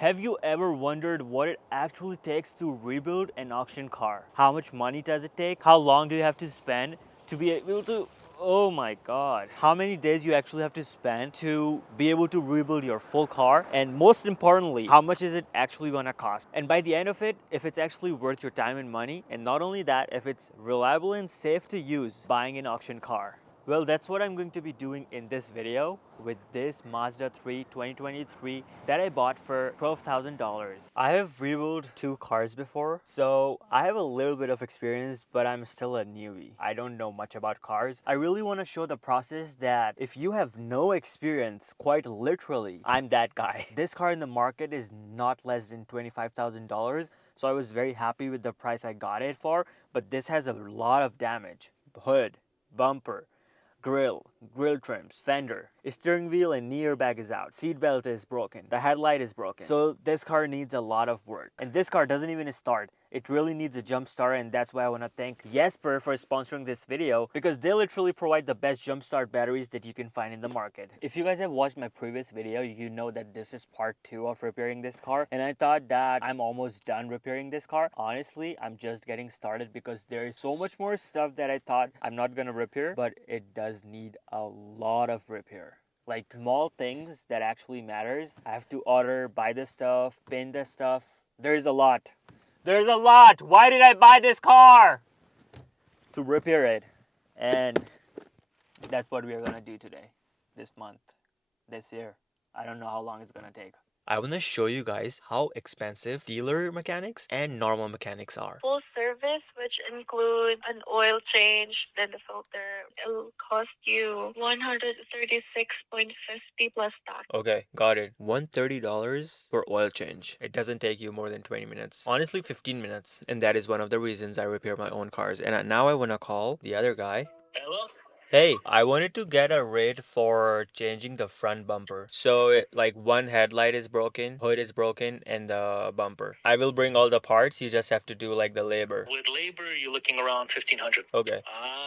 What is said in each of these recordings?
Have you ever wondered what it actually takes to rebuild an auction car? How much money does it take? How long do you have to spend to be able to, oh my god, how many days you actually have to spend to be able to rebuild your full car? And most importantly, how much is it actually gonna cost? And by the end of it, if it's actually worth your time and money, and not only that, if it's reliable and safe to use buying an auction car. Well, that's what I'm going to be doing in this video with this Mazda 3 2023 that I bought for $12,000. I have rebuilt two cars before, so I have a little bit of experience, but I'm still a newbie. I don't know much about cars. I really want to show the process that if you have no experience, quite literally, I'm that guy. This car in the market is not less than $25,000, so I was very happy with the price I got it for, but this has a lot of damage. Hood, bumper, grill trims, fender, steering wheel and knee airbag is out, seat belt is broken, the headlight is broken. So this car needs a lot of work. And this car doesn't even start. It really needs a jump starter, and that's why I want to thank Yesper for sponsoring this video, because they literally provide the best jump start batteries that you can find in the market. If you guys have watched my previous video, you know that this is part 2 of repairing this car, and I thought that I'm almost done repairing this car. Honestly, I'm just getting started because there is so much more stuff that I thought I'm not gonna repair, but it does need a lot of repair. Like small things that actually matters. I have to order, buy the stuff, paint the stuff. There's a lot. There's a lot. Why did I buy this car? To repair it. And that's what we're gonna do today, this month, this year. I don't know how long it's gonna take. I want to show you guys how expensive dealer mechanics and normal mechanics are. Full service, which includes an oil change, then the filter. It'll cost you $136.50 plus tax. Okay, got it. $130 for oil change. It doesn't take you more than 20 minutes. Honestly, 15 minutes. And that is one of the reasons I repair my own cars. And now I want to call the other guy. Hello? Hey, I wanted to get a rate for changing the front bumper. So, like, one headlight is broken, hood is broken, and the bumper. I will bring all the parts. You just have to do, like, the labor. With labor, you're looking around 1,500. Okay.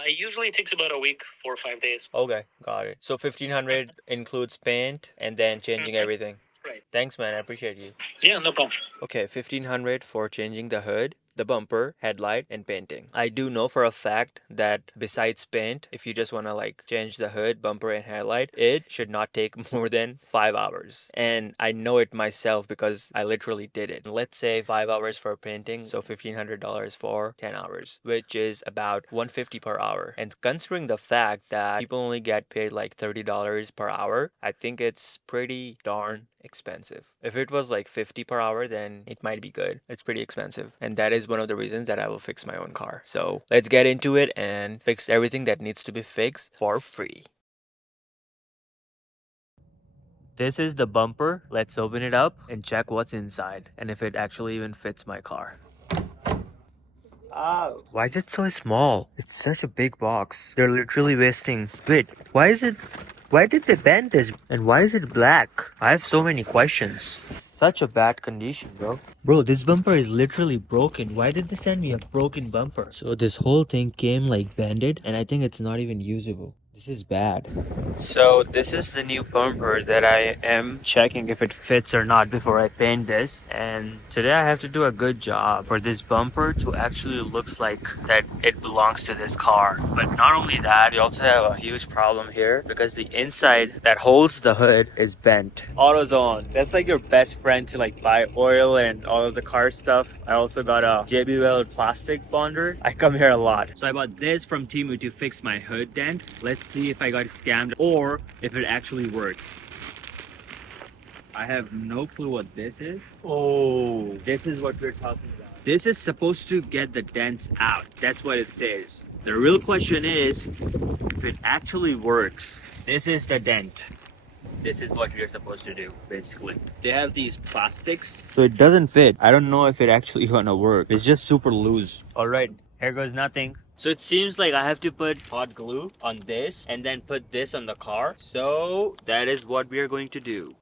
Usually it takes about a week, 4 or 5 days. Okay, got it. So, 1,500 includes paint and then changing everything. Right. Thanks, man. I appreciate you. Yeah, no problem. Okay, 1,500 for changing the hood, the bumper, headlight, and painting. I do know for a fact that besides paint, if you just want to like change the hood, bumper, and headlight, it should not take more than 5 hours. And I know it myself because I literally did it. Let's say 5 hours for painting, so $1,500 for 10 hours, which is about $150 per hour. And considering the fact that people only get paid like $30 per hour, I think it's pretty darn expensive. If it was like 50 per hour, then it might be good. It's pretty expensive, and that is one of the reasons that I will fix my own car. So let's get into it and fix everything that needs to be fixed for free. This is the bumper. Let's open it up and check what's inside and if it actually even fits my car. Oh. Why is it so small? It's such a big box. They're literally wasting. Wait, why did they bend this? And why is it black? I have so many questions. Such a bad condition, bro. Bro, this bumper is literally broken. Why did they send me a broken bumper? So this whole thing came like bended, and I think it's not even usable. This is bad. So this is the new bumper that I am checking if it fits or not before I paint this. And today I have to do a good job for this bumper to actually looks like that it belongs to this car. But not only that, we also have a huge problem here because the inside that holds the hood is bent. AutoZone. That's like your best friend to like buy oil and all of the car stuff. I also got a JB Weld plastic bonder. I come here a lot. So I bought this from Temu to fix my hood dent. Let's see if I got scammed or if it actually works. I have no clue what this is. Oh, this is what we're talking about. This is supposed to get the dents out. That's what it says. The real question is if it actually works. This is the dent. This is what you're supposed to do, basically. They have these plastics, so it doesn't fit. I don't know if it actually gonna work. It's just super loose. All right, here goes nothing. So it seems like I have to put hot glue on this and then put this on the car. So that is what we are going to do.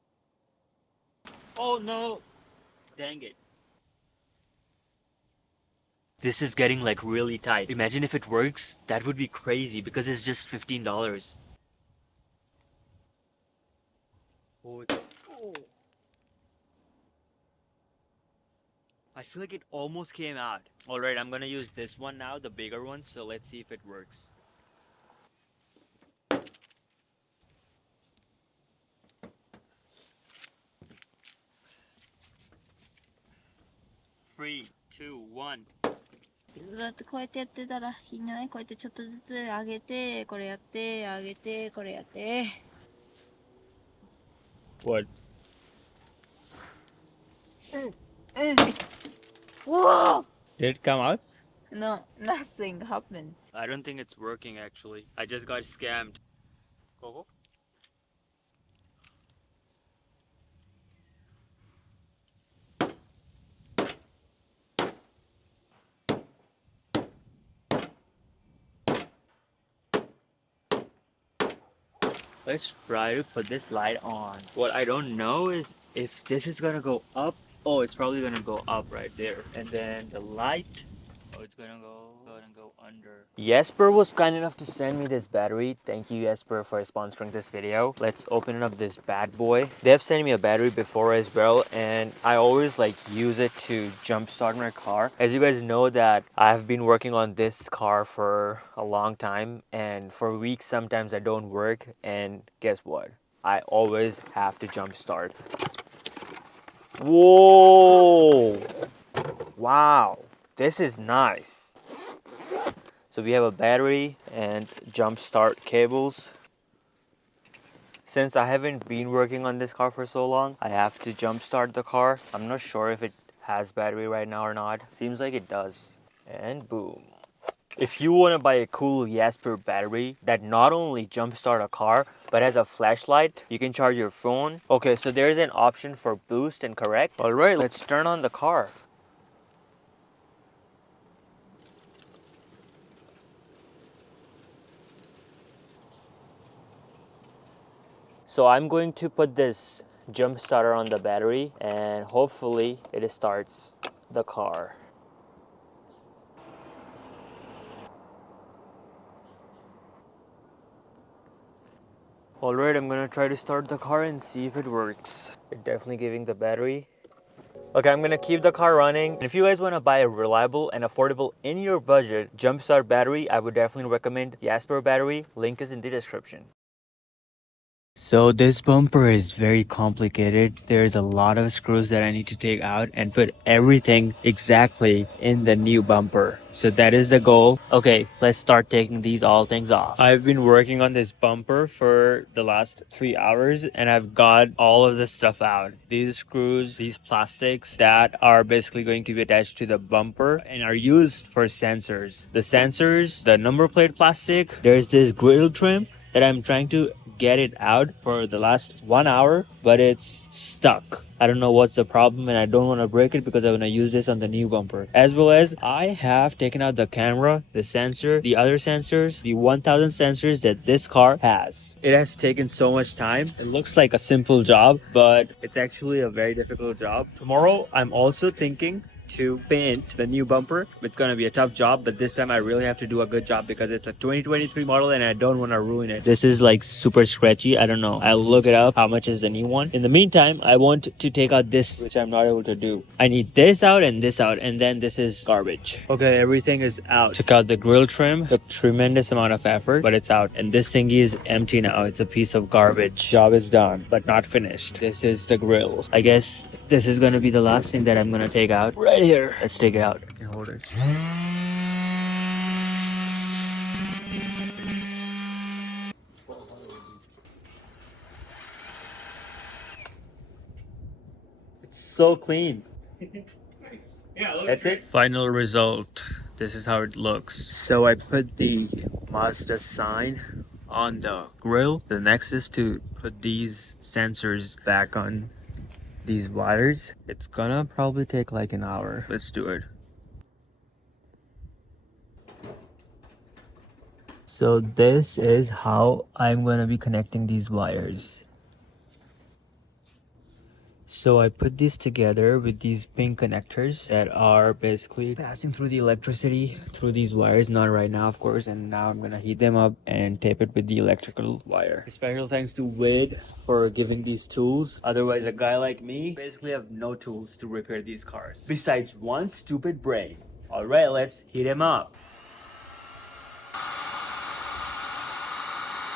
Oh no! Dang it. This is getting like really tight. Imagine if it works, that would be crazy because it's just $15. Oh. I feel like it almost came out. Alright, I'm gonna use this one now, the bigger one, so let's see if it works. Three, two, one. だってこうやってやってたらいいんじゃない？こうやってちょっとずつ上げて、これやって、上げて、これやって。What? Whoa! Did it come out? No, nothing happened. I don't think it's working actually. I just got scammed. Go. Let's try to put this light on. What I don't know is if this is gonna go up. Oh, it's probably gonna go up right there. And then the light, oh, it's gonna go under. Yesper was kind enough to send me this battery. Thank you, Yesper, for sponsoring this video. Let's open up this bad boy. They have sent me a battery before as well, and I always like use it to jumpstart my car. As you guys know that I've been working on this car for a long time, and for weeks sometimes I don't work, and guess what? I always have to jumpstart. Whoa! Wow, this is nice. So we have a battery and jump start cables. Since I haven't been working on this car for so long, I have to jump start the car. I'm not sure if it has battery right now or not. Seems like it does. And boom. If you want to buy a cool Yesper battery that not only jump start a car but has a flashlight, you can charge your phone. Okay, so there's an option for boost and correct. Alright, let's turn on the car. So I'm going to put this jump starter on the battery and hopefully it starts the car. Alright, I'm gonna try to start the car and see if it works. It's definitely giving the battery. Okay, I'm gonna keep the car running. And if you guys wanna buy a reliable and affordable in your budget jumpstart battery, I would definitely recommend Yesper battery. Link is in the description. So this bumper is very complicated. There's a lot of screws that I need to take out and put everything exactly in the new bumper. So that is the goal. Okay, let's start taking these all things off. I've been working on this bumper for the last 3 hours and I've got all of this stuff out. These screws, these plastics that are basically going to be attached to the bumper and are used for sensors. The sensors, the number plate plastic, there's this grill trim that I'm trying to get it out for the last 1 hour, but it's stuck. I don't know what's the problem and I don't want to break it because I want to use this on the new bumper. As well as I have taken out the camera, the sensor, the other sensors, the 1000 sensors that this car has. It has taken so much time. It looks like a simple job, but it's actually a very difficult job. Tomorrow, I'm also thinking to paint the new bumper. It's gonna be a tough job, but this time I really have to do a good job because it's a 2023 model and I don't want to ruin it. This is like super scratchy. I don't know. I'll look it up. How much is the new one? In the meantime, I want to take out this, which I'm not able to do. I need this out, and then this is garbage. Okay, everything is out. Check out the grill trim. Took tremendous amount of effort, but it's out. And this thingy is empty now. It's a piece of garbage. Job is done, but not finished. This is the grill. I guess this is gonna be the last thing that I'm gonna take out. Right here. Let's take it out. I can hold it. It's so clean. Nice. Yeah, That's it. Final result. This is how it looks. So I put the Mazda sign on the grill. The next is to put these sensors back on these wires. It's gonna probably take like an hour. Let's do it. So this is how I'm gonna be connecting these wires. So I put these together with these pink connectors that are basically passing through the electricity through these wires, not right now of course, and now I'm gonna heat them up and tape it with the electrical wire. Special thanks to Wid for giving these tools. Otherwise a guy like me basically have no tools to repair these cars besides one stupid brain. Alright, let's heat him up.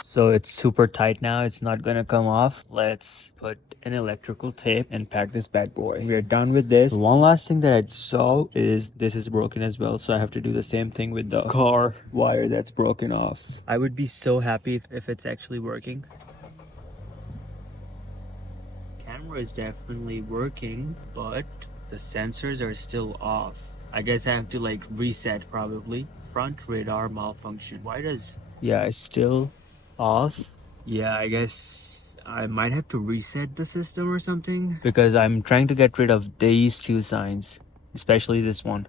So it's super tight now, it's not gonna come off. Let's put an electrical tape and pack this bad boy. We are done with this. One last thing that I saw is this is broken as well, so I have to do the same thing with the car wire that's broken off. I would be so happy if it's actually working. Camera is definitely working, but the sensors are still off. I guess I have to like reset probably. Front radar malfunction. Why does... Yeah, it's still off. Yeah, I guess I might have to reset the system or something because I'm trying to get rid of these two signs, especially this one.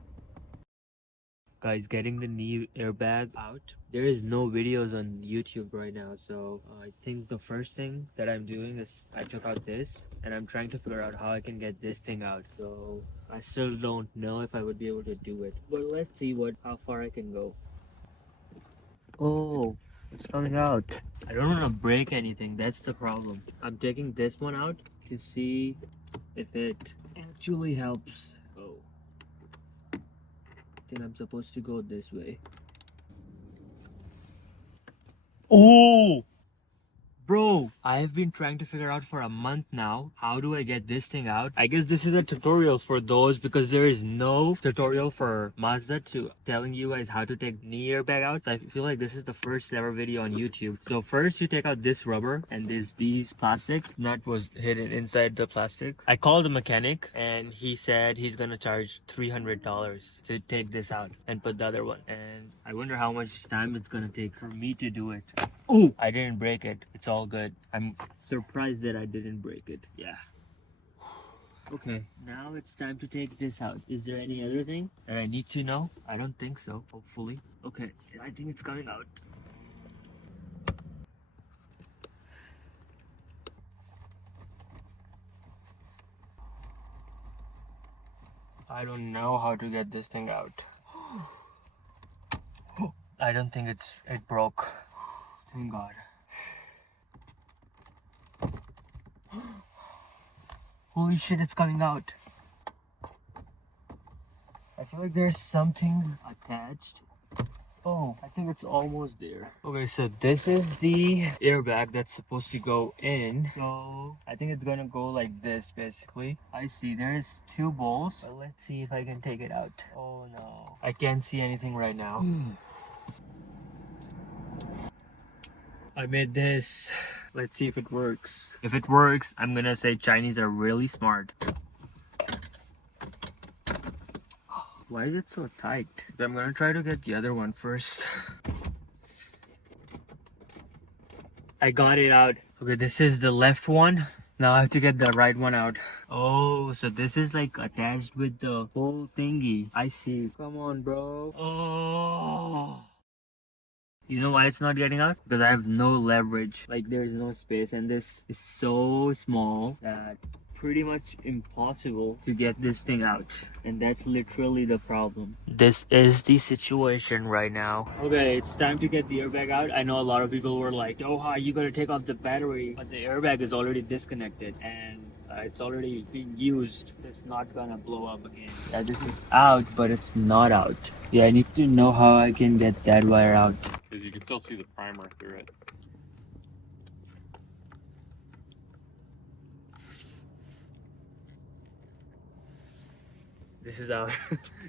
Guys, getting the knee airbag out. There is no videos on YouTube right now, so I think the first thing that I'm doing is I took out this and I'm trying to figure out how I can get this thing out. So I still don't know if I would be able to do it, but let's see how far I can go. Oh, it's coming out. I don't want to break anything, that's the problem. I'm taking this one out to see if it actually helps. Oh, I think I'm supposed to go this way. Oh! Bro, I have been trying to figure out for a month now, how do I get this thing out? I guess this is a tutorial for those because there is no tutorial for Mazda to telling you guys how to take knee airbag out. So I feel like this is the first ever video on YouTube. So first you take out this rubber and there's these plastics. Nut was hidden inside the plastic. I called the mechanic and he said he's gonna charge $300 to take this out and put the other one. And I wonder how much time it's gonna take for me to do it. Oh, I didn't break it. It's all good. I'm surprised that I didn't break it. Yeah. Okay, now it's time to take this out. Is there any other thing that I need to know? I don't think so, hopefully. Okay, I think it's coming out. I don't know how to get this thing out. I don't think it broke. Thank God. Holy shit, it's coming out. I feel like there's something attached. Oh, I think it's almost there. Okay, so this is the airbag that's supposed to go in. So I think it's gonna go like this basically. I see there's two bolts. But let's see if I can take it out. Oh no. I can't see anything right now. I made this. Let's see if it works. If it works, I'm gonna say Chinese are really smart. Why is it so tight? I'm gonna try to get the other one first. I got it out. Okay, this is the left one. Now I have to get the right one out. Oh, so this is like attached with the whole thingy. I see. Come on, bro. Oh. You know why it's not getting out? Because I have no leverage. Like there is no space and this is so small that pretty much impossible to get this thing out. And that's literally the problem. This is the situation right now. Okay, it's time to get the airbag out. I know a lot of people were like, Dohaa, you gotta take off the battery. But the airbag is already disconnected and it's already being used. It's not gonna blow up again. Yeah, this is out, but it's not out. Yeah, I need to know how I can get that wire out. Because you can still see the primer through it. This is out.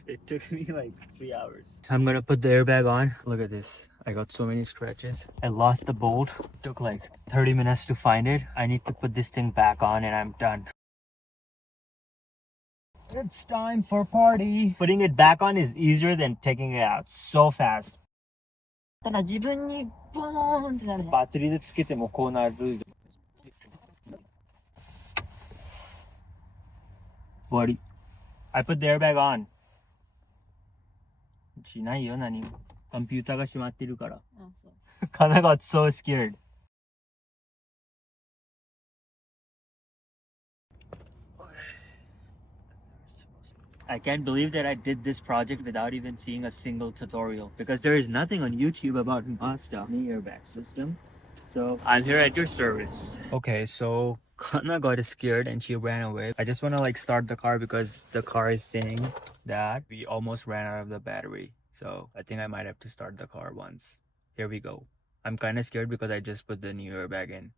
It took me like 3 hours. I'm gonna put the airbag on. Look at this. I got so many scratches. I lost the bolt. It took like 30 minutes to find it. I need to put this thing back on and I'm done. It's time for party. Putting it back on is easier than taking it out. So fast. ただ自分にボーンってなるね。バッテリーでつけてもこうなる。What? I put the airbag on. しないよ何も。コンピューターが閉まってるから。あ、そう。Kana got so scared. I can't believe that I did this project without even seeing a single tutorial because there is nothing on YouTube about Mazda airbag system. So I'm here at your service. Okay, so Kana got scared and she ran away. I just want to like start the car because the car is saying that we almost ran out of the battery. So I think I might have to start the car once. Here we go. I'm kind of scared because I just put the new airbag in.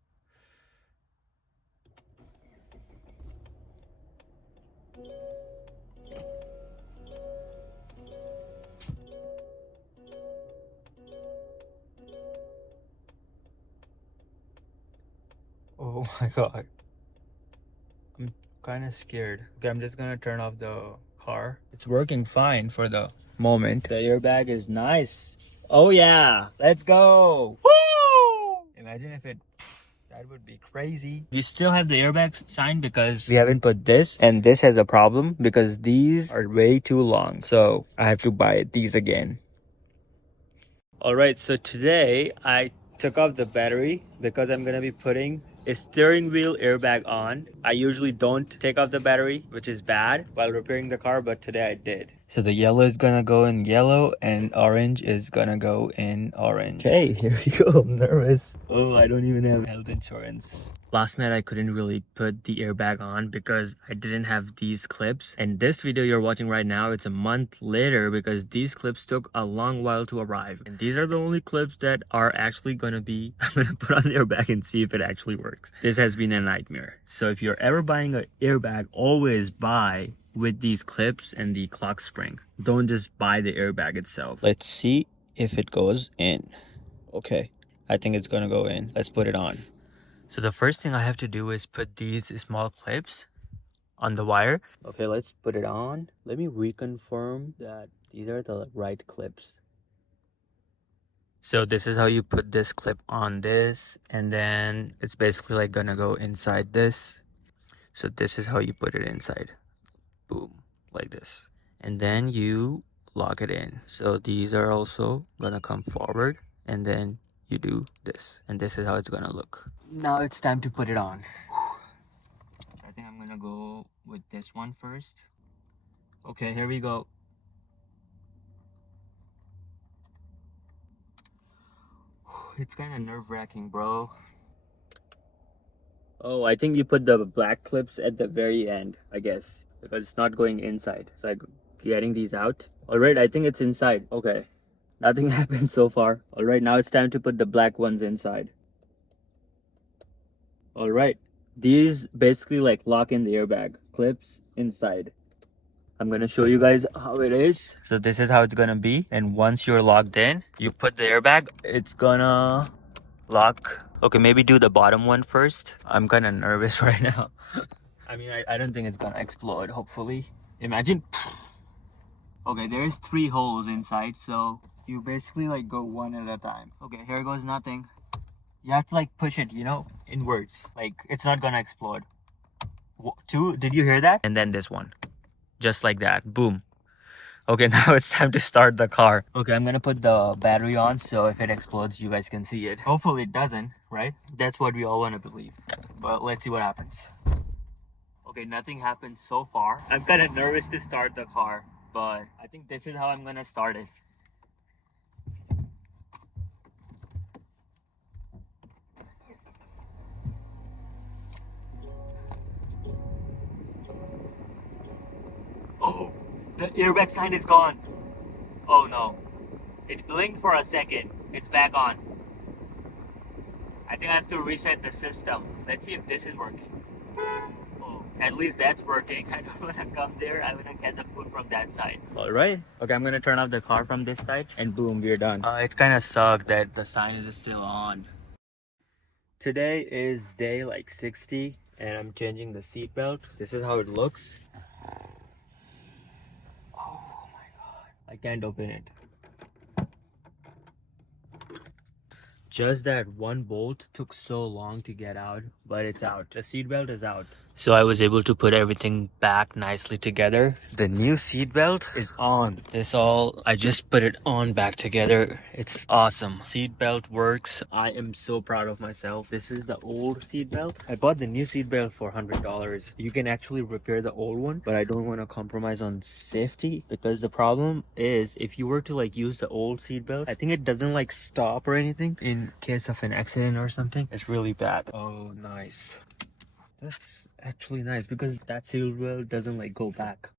Oh my god. I'm kind of scared. Okay, I'm just gonna turn off the car. It's working fine for the moment. The airbag is nice. Oh yeah, let's go. Woo! Imagine if it, that would be crazy. We still have the airbag sign because we haven't put this, and this has a problem because these are way too long. So I have to buy these again. Alright, so today I took off the battery because I'm gonna be putting a steering wheel airbag on. I usually don't take off the battery, which is bad, while repairing the car, but today I did. So the yellow is gonna go in yellow and orange is gonna go in orange. Okay, here we go. I'm nervous. Oh, I don't even have health insurance. Last night I couldn't really put the airbag on because I didn't have these clips, and this video you're watching right now, it's a month later because these clips took a long while to arrive, and these are the only clips that are actually gonna be I'm gonna put on the airbag and see if it actually works. This has been a nightmare. So if you're ever buying an airbag, always buy with these clips and the clock spring. Don't just buy the airbag itself. Let's see if it goes in. Okay, I think it's gonna go in. Let's put it on. So the first thing I have to do is put these small clips on the wire. Okay, let's put it on. Let me reconfirm that these are the right clips. So this is how you put this clip on this, and then it's basically like gonna go inside this. So this is how you put it inside. Boom, like this. And then you lock it in. So these are also gonna come forward, and then you do this, and this is how it's gonna look. Now it's time to put it on. I think I'm gonna go with this one first. Okay, here we go. It's kind of nerve-wracking, bro. Oh, I think you put the black clips at the very end, I guess, because it's not going inside. So I'm getting these out. Alright, I think it's inside. Okay, nothing happened so far. Alright, now it's time to put the black ones inside. Alright, these basically like lock in the airbag clips inside. I'm gonna show you guys how it is. So this is how it's gonna be, and once you're logged in, you put the airbag, it's gonna lock. Okay, maybe do the bottom one first. I'm kind of nervous right now. I mean, I don't think it's gonna explode, hopefully. Imagine. Okay, there's 3 holes inside, so you basically like go one at a time. Okay, here goes nothing. You have to like push it, you know, inwards. Like, it's not gonna explode. 2, did you hear that? And then this one. Just like that, boom. Okay, now it's time to start the car. Okay, I'm gonna put the battery on, so if it explodes, you guys can see it. Hopefully it doesn't, right? That's what we all want to believe. But let's see what happens. Okay, nothing happened so far. I'm kind of nervous to start the car, but I think this is how I'm gonna start it. Oh, the airbag sign is gone. Oh no. It blinked for a second. It's back on. I think I have to reset the system. Let's see if this is working. Oh, at least that's working. I don't want to come there. I want to get the food from that side. Alright. Okay, I'm going to turn off the car from this side, and boom, we're done. It kind of sucks that the sign is still on. Today is day like 60, and I'm changing the seat belt. This is how it looks. Oh my god. I can't open it. Just that one bolt took so long to get out, but it's out. The seatbelt is out. So I was able to put everything back nicely together. The new seat belt is on. I just put it on back together. It's awesome. Seat belt works. I am so proud of myself. This is the old seat belt. I bought the new seat belt for $100. You can actually repair the old one, but I don't want to compromise on safety, because the problem is if you were to like use the old seat belt, I think it doesn't like stop or anything in case of an accident or something. It's really bad. Oh, nice. That's actually nice because that seat belt doesn't like go back.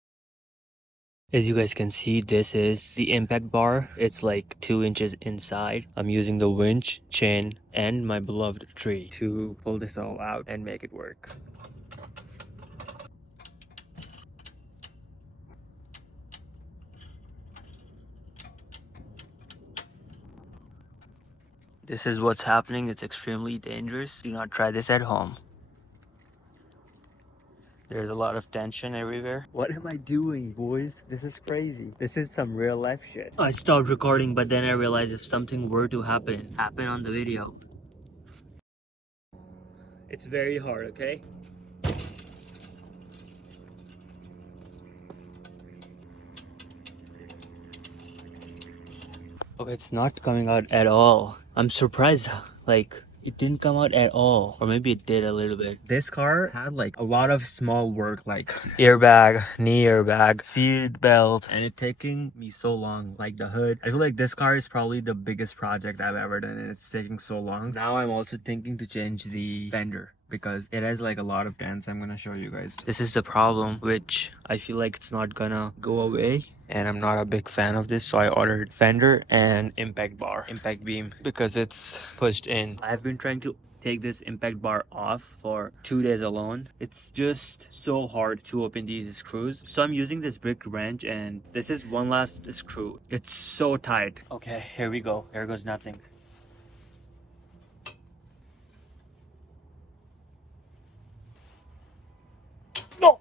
As you guys can see, this is the impact bar. It's like 2 inches inside. I'm using the winch, chain, and my beloved tree to pull this all out and make it work. This is what's happening. It's extremely dangerous. Do not try this at home. There's a lot of tension everywhere. What am I doing, boys? This is crazy. This is some real life shit. I stopped recording, but then I realized if something were to happen on the video. It's very hard, okay? Okay, it's not coming out at all. I'm surprised, like, it didn't come out at all. Or maybe it did a little bit. This car had like a lot of small work, like airbag, knee airbag, seat belt, and it taking me so long. Like the hood, I feel like this car is probably the biggest project I've ever done, and it's taking so long. Now I'm also thinking to change the fender because it has like a lot of dents. I'm gonna show you guys. This is the problem, which I feel like it's not gonna go away, and I'm not a big fan of this, so I ordered fender and impact beam, because it's pushed in. I've been trying to take this impact bar off for 2 days alone. It's just so hard to open these screws, so I'm using this big wrench, and this is one last screw. It's so tight. Okay, here we go. Here goes nothing. No!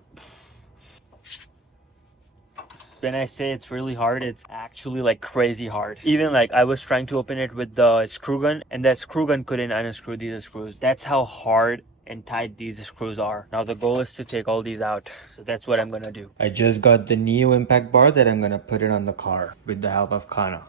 When I say it's really hard, it's actually like crazy hard. Even like I was trying to open it with the screw gun, and that screw gun couldn't unscrew these screws. That's how hard and tight these screws are. Now the goal is to take all these out, so that's what I'm gonna do. I just got the new impact bar that I'm gonna put it on the car with the help of Kana.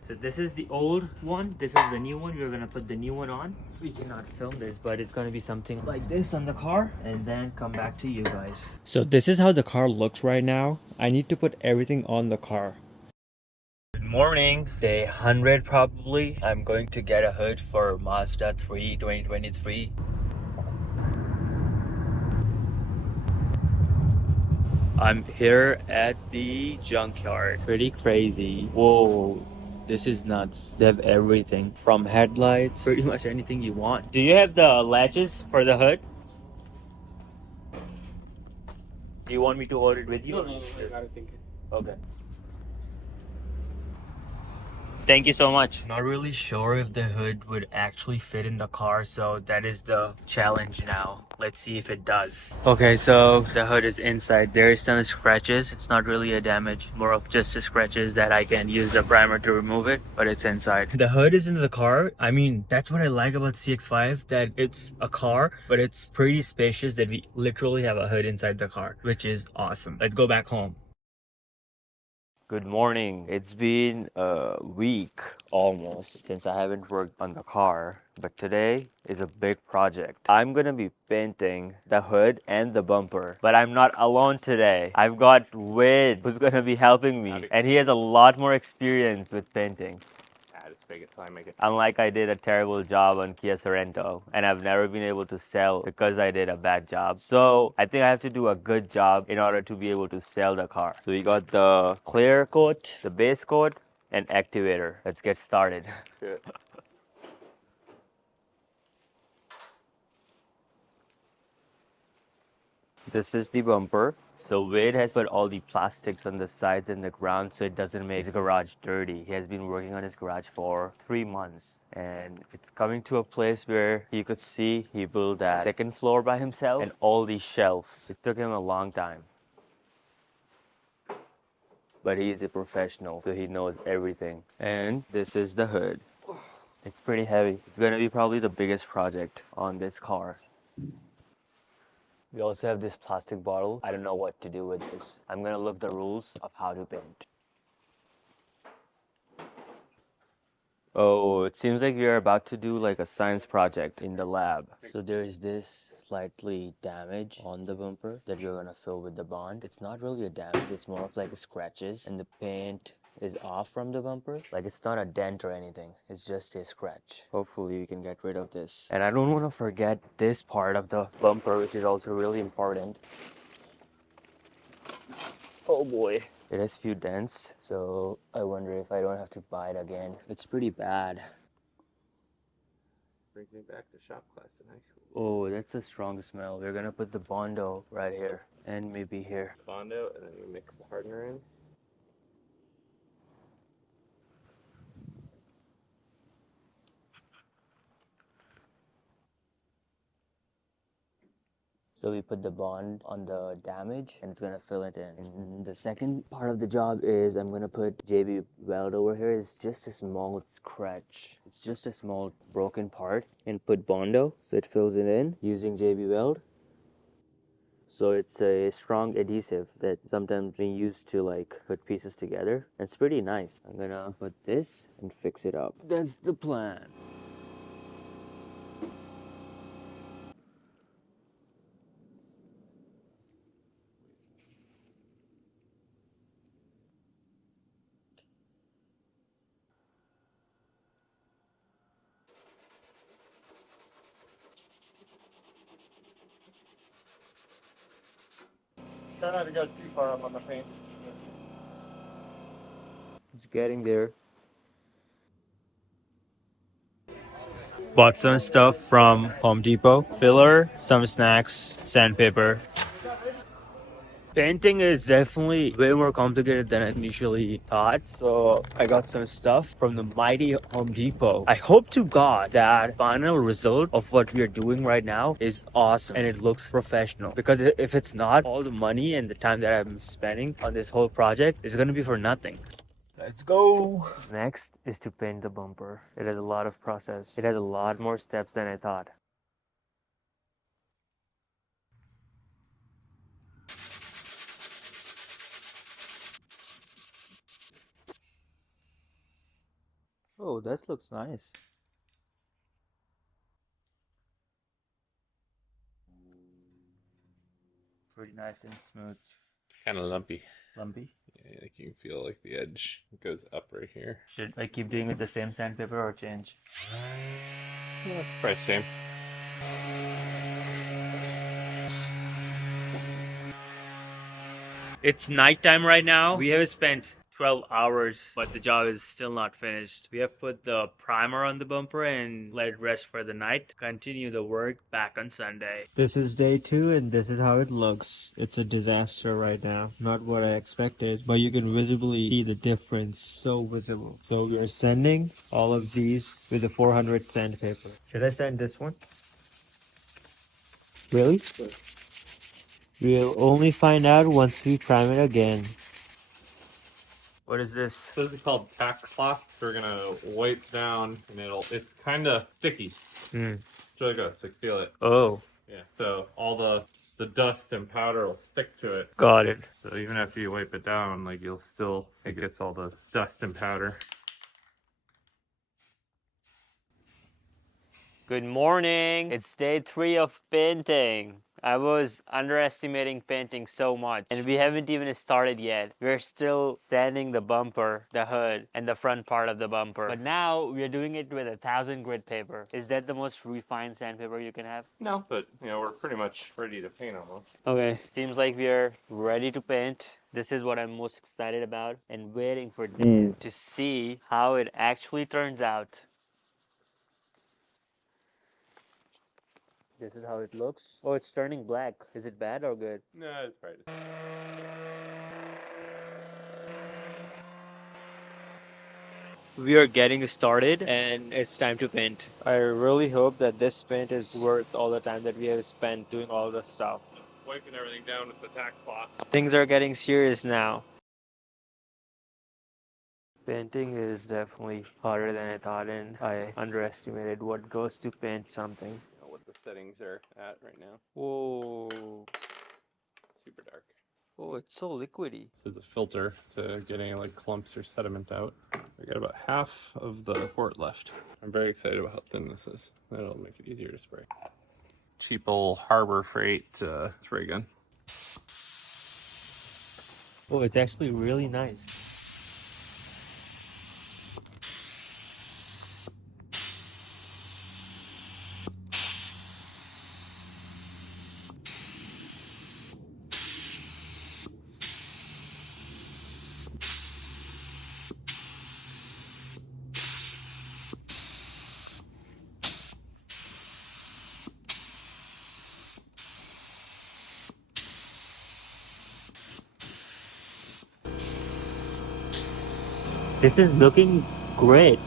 So this is the old one, this is the new one. We're gonna put the new one on. We cannot film this, but it's gonna be something like this on the car, and then come back to you guys. So this is how the car looks right now. I need to put everything on the car. Good morning, day 100 probably. I'm going to get a hood for Mazda 3 2023. I'm here at the junkyard. Pretty crazy. Whoa. This is nuts. They have everything from headlights, pretty much anything you want. Do you have the latches for the hood? Do you want me to order it with you? No, I gotta think. Okay. Thank you so much. Not really sure if the hood would actually fit in the car, so that is the challenge now. Let's see if it does. Okay, so the hood is inside. There is some scratches. It's not really a damage, more of just the scratches that I can use the primer to remove it, but it's inside. The hood is in the car. I mean, that's what I like about CX-5, that it's a car, but it's pretty spacious, that we literally have a hood inside the car, which is awesome. Let's go back home. Good morning. It's been a week almost since I haven't worked on the car, but today is a big project. I'm gonna be painting the hood and the bumper, but I'm not alone today. I've got Wade who's gonna be helping me, and he has a lot more experience with painting. Just fake it till I make it. Unlike I did a terrible job on Kia Sorento, and I've never been able to sell because I did a bad job. So I think I have to do a good job in order to be able to sell the car. So we got the clear coat, the base coat, and activator. Let's get started. This is the bumper. So Wade has put all the plastics on the sides and the ground so it doesn't make his garage dirty. He has been working on his garage for 3 months, and it's coming to a place where you could see he built that second floor by himself and all these shelves. It took him a long time. But he is a professional, so he knows everything. And this is the hood. It's pretty heavy. It's gonna be probably the biggest project on this car. We also have this plastic bottle. I don't know what to do with this. I'm gonna look the rules of how to paint. Oh, it seems like we are about to do like a science project in the lab. So there is this slightly damage on the bumper that you're gonna fill with the bond. It's not really a damage, it's more of like scratches, and the paint is off from the bumper. Like it's not a dent or anything, it's just a scratch. Hopefully we can get rid of this. And I don't want to forget this part of the bumper, which is also really important. Oh boy. It has few dents, so I wonder if I don't have to buy it again. It's pretty bad. Brings me back to shop class in high school. Oh, that's a strong smell. We're gonna put the Bondo right here and maybe here. Bondo, and then you mix the hardener in. So we put the bond on the damage and it's gonna fill it in. And the second part of the job is I'm gonna put JB weld over here. It's just a small scratch. It's just a small broken part, and put Bondo so it fills it in using JB weld. So it's a strong adhesive that sometimes we use to like put pieces together. It's pretty nice. I'm gonna put this and fix it up. That's the plan. Try not to go too far up on the paint. It's getting there. Bought some stuff from Home Depot. Filler, some snacks, sandpaper. Painting is definitely way more complicated than I initially thought. So I got some stuff from the mighty Home Depot. I hope to God that final result of what we are doing right now is awesome and it looks professional. Because if it's not, all the money and the time that I'm spending on this whole project is going to be for nothing. Let's go. Next is to paint the bumper. It has a lot of process. It has a lot more steps than I thought. Oh, that looks nice. Pretty nice and smooth. It's kind of lumpy. Lumpy. Yeah, like you can feel like the edge goes up right here. Should I keep doing with the same sandpaper or change? Yeah, probably same. It's nighttime right now. We have spent 12 hours, but the job is still not finished. We have put the primer on the bumper and let it rest for the night. Continue the work back on Sunday. This is day 2 and this is how it looks. It's a disaster right now. Not what I expected, but you can visibly see the difference. So visible. So we are sanding all of these with the 400 sandpaper. Should I sand this one? Really? We'll only find out once we prime it again. What is this? This is called tack cloth. We're gonna wipe down, and it's kind of sticky. Mm. It's really good. So feel it. Oh, Yeah. So all the dust and powder will stick to it. got it. So even after you wipe it down, like it gets all the dust and powder. Good morning. It's day 3 of painting. I was underestimating painting so much, and we haven't even started yet. We're still sanding the bumper, the hood, and the front part of the bumper. But now we're doing it with 1,000 grit paper. Is that the most refined sandpaper you can have? No, but we're pretty much ready to paint almost. Okay. Seems like we're ready to paint. This is what I'm most excited about and waiting for days to see how it actually turns out. This is how it looks. Oh, it's turning black. Is it bad or good? No, it's probably just... We are getting started and it's time to paint. I really hope that this paint is worth all the time that we have spent doing all the stuff. Wiping everything down with the tack cloth. Things are getting serious now. Painting is definitely harder than I thought, and I underestimated what goes to paint something. With the settings are at right now. Whoa. Super dark. Oh, it's so liquidy. This is a filter to get any like clumps or sediment out. I got about half of the port left. I'm very excited about how thin this is. That'll make it easier to spray. Cheap old Harbor Freight spray gun. Oh, it's actually really nice. This is looking great.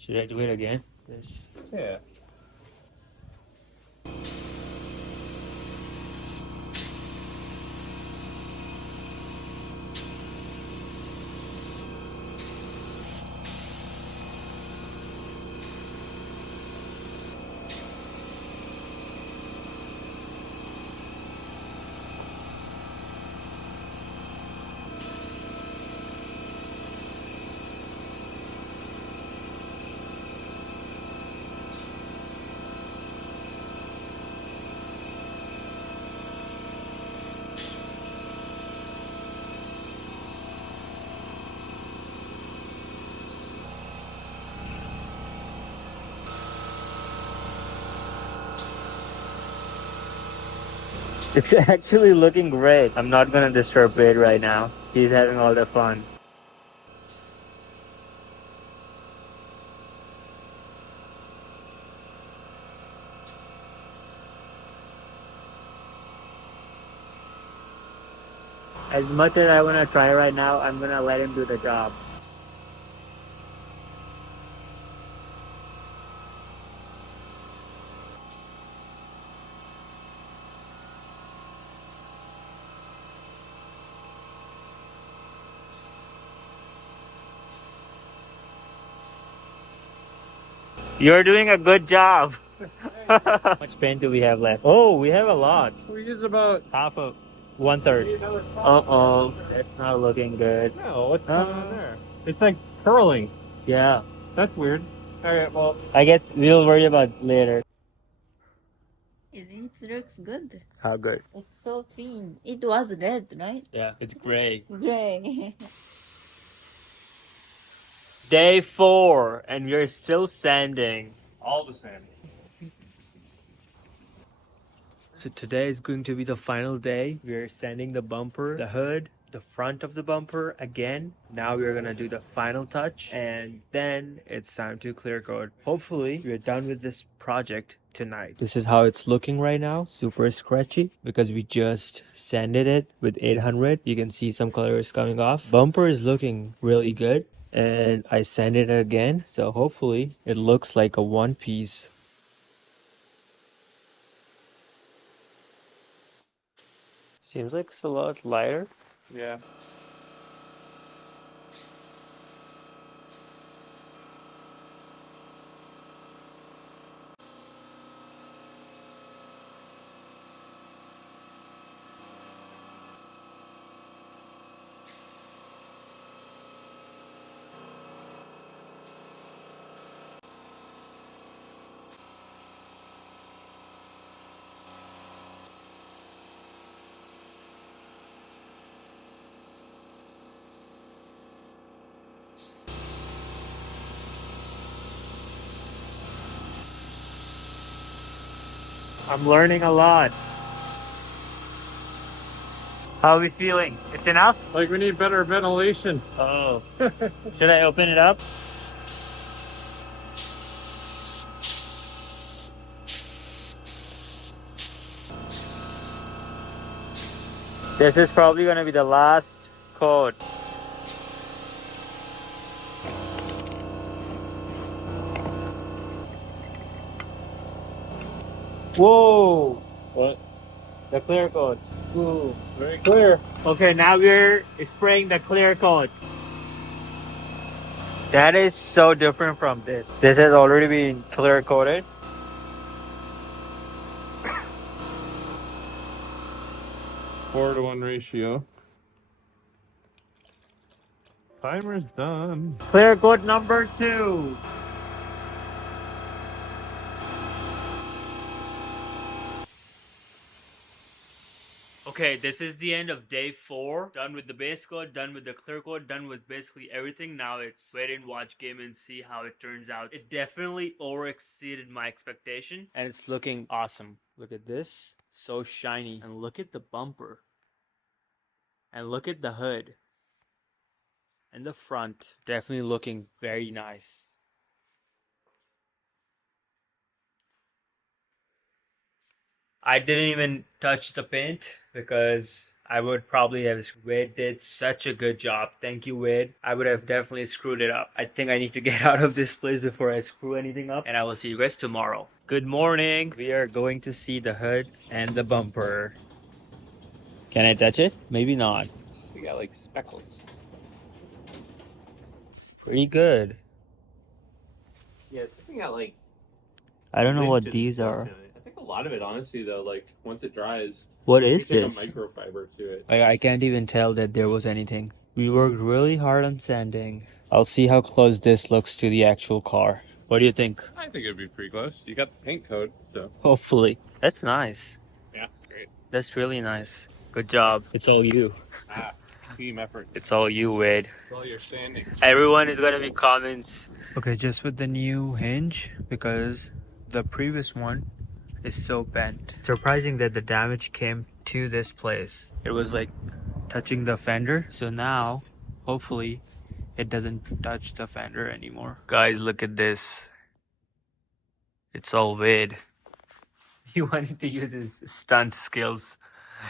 Should I do it again? This. Yeah. It's actually looking great. I'm not gonna disturb Wade right now. He's having all the fun. As much as I wanna try right now, I'm gonna let him do the job. You're doing a good job. How much paint do we have left? Oh, we have a lot. We used about Half of 1/3. Uh-oh, that's not looking good. no. What's going on there? It's like curling. Yeah, That's weird. All right. Well, I guess we'll worry about it later. It looks good. How good? It's so clean. It was red, right? Yeah, it's gray. Gray. Day 4, and we're still sanding. all the same. So today is going to be the final day. We're sanding the bumper, the hood, the front of the bumper again. Now we're gonna do the final touch, and then it's time to clear coat. Hopefully we're done with this project tonight. This is how it's looking right now. Super scratchy because we just sanded it with 800. You can see some colors coming off. Bumper is looking really good, and I sanded it again, so hopefully it looks like a one piece. Seems like it's a lot lighter. Yeah. I'm learning a lot. How are we feeling? It's enough? Like we need better ventilation. Oh. Should I open it up? This is probably gonna be the last coat. Whoa! What? The clear coat. Ooh. Very clear. Okay, now we're spraying the clear coat. That is so different from this. This has already been clear coated. 4-to-1 ratio. Timer's done. Clear coat number 2. Okay, this is the end of day 4. Done with the base coat, done with the clear coat, done with basically everything. Now it's wait and watch game and see how it turns out. It definitely overexceeded my expectation and it's looking awesome. Look at this. So shiny. And look at the bumper. And look at the hood. And the front. Definitely looking very nice. I didn't even touch the paint because I would probably have. Wade did such a good job. Thank you, Wade. I would have definitely screwed it up. I think I need to get out of this place before I screw anything up. And I will see you guys tomorrow. Good morning. We are going to see the hood and the bumper. Can I touch it? Maybe not. We got like speckles. Pretty good. Yeah, I think we got like. I don't know what linted these stuff are. in it. I think a lot of it, honestly, though, like once it dries, What you is take this? a microfiber to it. I can't even tell that there was anything. We worked really hard on sanding. I'll see how close this looks to the actual car. What do you think? I think it'd be pretty close. You got the paint coat, so Hopefully. That's nice. yeah, great. That's really nice. Good job. It's all you. Ah, team effort. It's all you, Wade. It's all your sanding. Everyone is gonna be comments. Okay, just with the new hinge because the previous one is so bent. Surprising that the damage came to this place. It was like touching the fender. So now, hopefully, it doesn't touch the fender anymore. Guys, look at this. It's all Wade. He wanted to use his stunt skills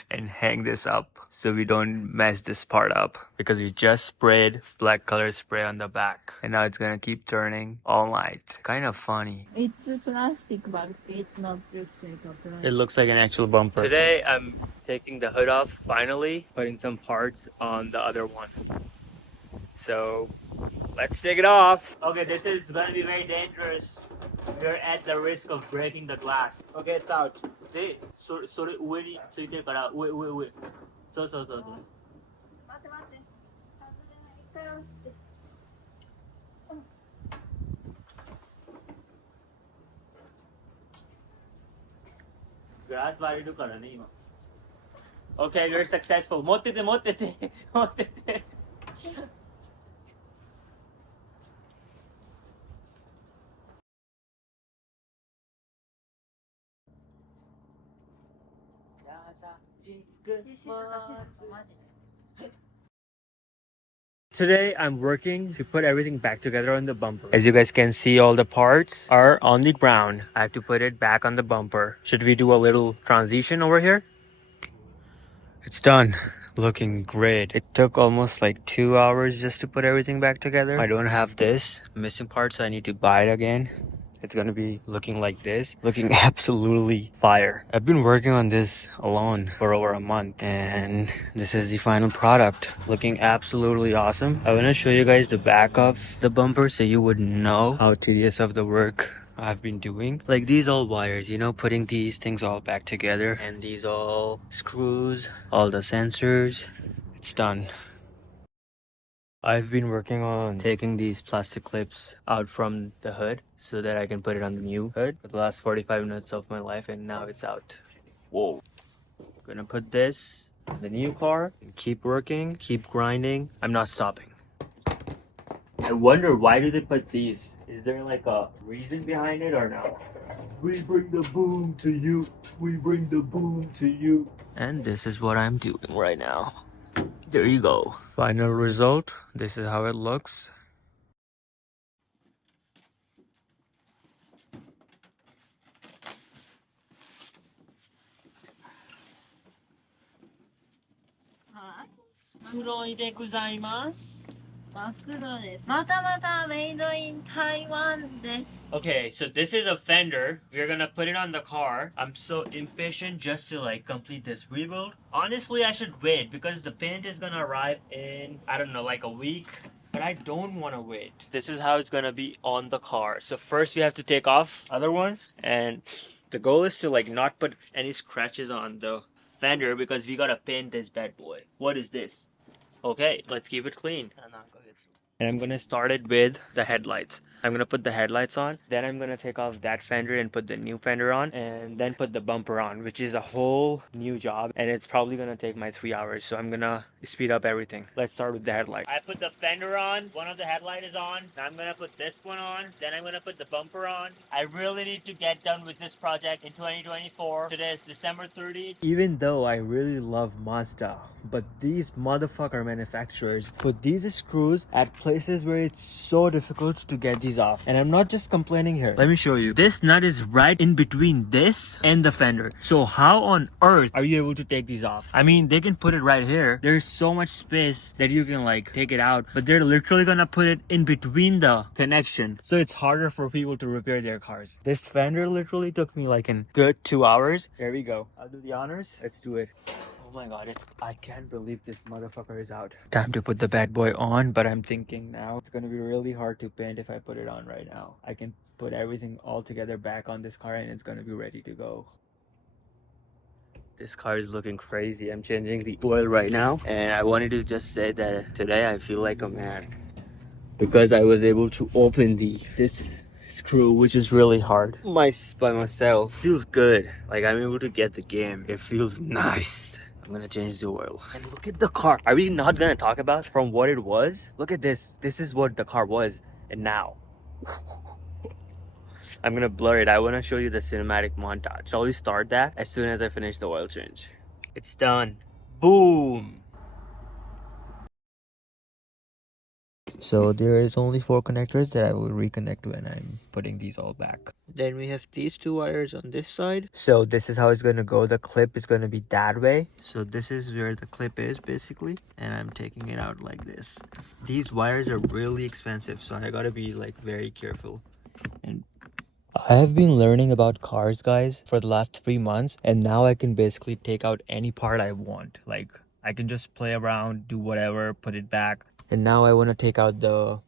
and hang this up so we don't mess this part up because we just sprayed black color spray on the back and now it's gonna keep turning all night. Kind of funny. It's a plastic bag. It's not looks like a It plastic. looks like an actual bumper. Today I'm taking the hood off finally, putting some parts on the other one. So let's take it off. Okay, this is gonna be very dangerous. We're at the risk of breaking the glass. Okay, it's out. で、それ上についてるから上。そう。待って待って。外れない。一回押して。グラス割れるからね今。Okay, we're successful. 持ってて。持ってて。Today I'm working to put everything back together on the bumper. As you guys can see, all the parts are on the ground. I have to put it back on the bumper. Should we do a little transition over here? It's done. Looking great. It took almost like 2 hours just to put everything back together. I don't have this missing part, so I need to buy it again. It's gonna be looking like this. Looking absolutely fire. I've been working on this alone for over a month and this is the final product. Looking absolutely awesome. I wanna show you guys the back of the bumper so you would know how tedious of the work I've been doing. Like these all wires, you know, putting these things all back together and these all screws, all the sensors. It's done. I've been working on taking these plastic clips out from the hood so that I can put it on the new hood for the last 45 minutes of my life and now it's out. Whoa. Gonna put this in the new car and keep working, keep grinding. I'm not stopping. I wonder why do they put these? Is there like a reason behind it or no? We bring the boom to you. We bring the boom to you. And this is what I'm doing right now. There you go. Final result. This is how it looks. Kuroi de gozaimasu. 真っ黒です。またまたメイドイン台湾です。 Okay, so this is a fender. We're gonna put it on the car. I'm so impatient just to like complete this rebuild. Honestly, I should wait because the paint is gonna arrive in, I don't know, like a week. But I don't want to wait. This is how it's gonna be on the car. So first we have to take off other one, and the goal is to like not put any scratches on the fender because we gotta paint this bad boy. What is this? Okay, let's keep it clean. And I'm gonna start it with the headlights. I'm gonna put the headlights on, then I'm gonna take off that fender and put the new fender on, and then put the bumper on, which is a whole new job, and it's probably gonna take my 3 hours, so I'm gonna speed up everything. Let's start with the headlight. I put the fender on, one of the headlight is on, now I'm gonna put this one on, then I'm gonna put the bumper on. I really need to get done with this project in 2024. Today is December 30th. Even though I really love Mazda, but these motherfucker manufacturers put these screws at places where it's so difficult to get these off. And I'm not just complaining here. Let me show you. This nut is right in between this and the fender. So how on earth are you able to take these off? I mean, they can put it right here. There's so much space that you can like take it out, but they're literally gonna put it in between the connection. So it's harder for people to repair their cars. This fender literally took me like a good 2 hours. There we go. I'll do the honors. Let's do it. Oh my god, I can't believe this motherfucker is out. Time to put the bad boy on, but I'm thinking now it's gonna be really hard to paint if I put it on right now. I can put everything all together back on this car and it's gonna be ready to go. This car is looking crazy. I'm changing the oil right now, and I wanted to just say that today I feel like a man because I was able to open this screw, which is really hard by myself. Feels good. Like I'm able to get the game. It feels nice. I'm gonna change the oil. And look at the car. Are we not gonna talk about from what it was? Look at this. This is what the car was. And now. I'm gonna blur it. I wanna show you the cinematic montage. Shall we start that as soon as I finish the oil change? It's done. Boom. So there is only 4 connectors that I will reconnect when I'm putting these all back. Then we have these 2 wires on this side. So this is how it's going to go. The clip is going to be that way. So this is where the clip is basically. And I'm taking it out like this. These wires are really expensive, so I gotta be like very careful. And I have been learning about cars, guys, for the last 3 months. And now I can basically take out any part I want. Like I can just play around, do whatever, put it back. And now I want to take out the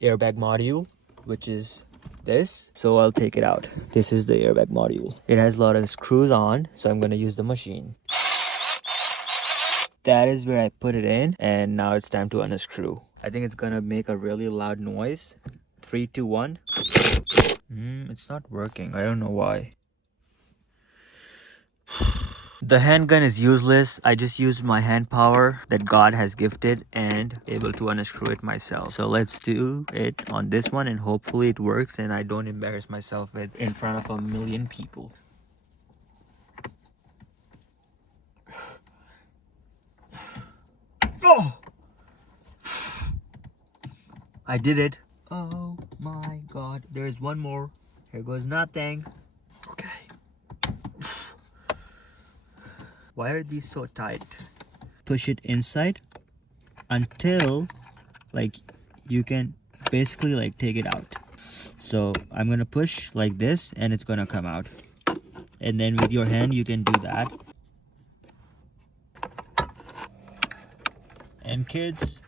airbag module, which is this. So I'll take it out. This is the airbag module. It has a lot of screws on, so I'm going to use the machine. That is where I put it in, and now it's time to unscrew. I think it's going to make a really loud noise. 3, 2, 1. It's not working. I don't know why. The handgun is useless. I just used my hand power that God has gifted and able to unscrew it myself. So let's do it on this one and hopefully it works and I don't embarrass myself in front of a million people. Oh! I did it. Oh my God. There's one more. Here goes nothing. Okay. Why are these so tight? Push it inside until like you can basically like take it out. So I'm gonna push like this and it's gonna come out. And then with your hand you can do that. And kids,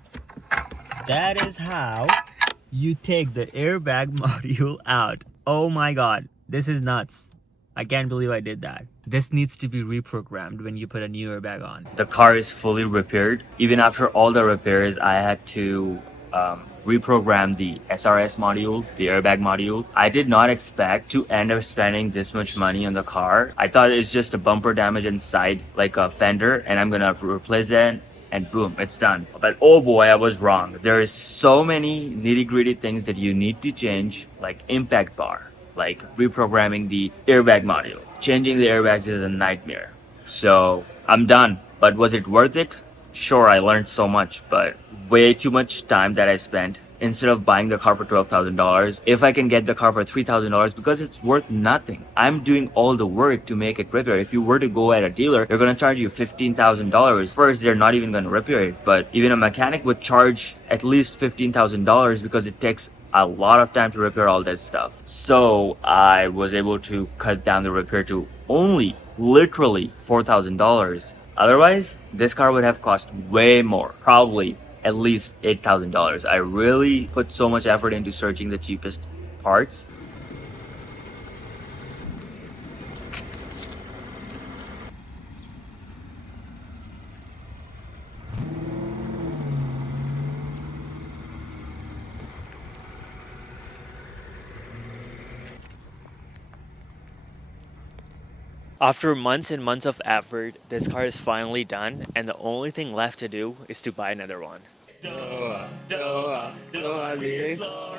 that is how you take the airbag module out. Oh my God, this is nuts. I can't believe I did that. This needs to be reprogrammed when you put a new airbag on. The car is fully repaired. Even after all the repairs, I had to reprogram the SRS module, the airbag module. I did not expect to end up spending this much money on the car. I thought it's just a bumper damage inside, like a fender, and I'm gonna replace that. And boom, it's done. But oh boy, I was wrong. There is so many nitty-gritty things that you need to change, like impact bar, like reprogramming the airbag module. Changing the airbags is a nightmare. So I'm done. But was it worth it? Sure, I learned so much, but way too much time that I spent instead of buying the car for $12,000 if I can get the car for $3,000 because it's worth nothing. I'm doing all the work to make it repair. If you were to go at a dealer, they're going to charge you $15,000. First, they're not even going to repair it, but even a mechanic would charge at least $15,000 because it takes a lot of time to repair all that stuff. So I was able to cut down the repair to only literally $4,000. Otherwise, this car would have cost way more, probably at least $8,000. I really put so much effort into searching the cheapest parts. After months and months of effort, this car is finally done, and the only thing left to do is to buy another one. Dohaa, Dohaa, Dohaa,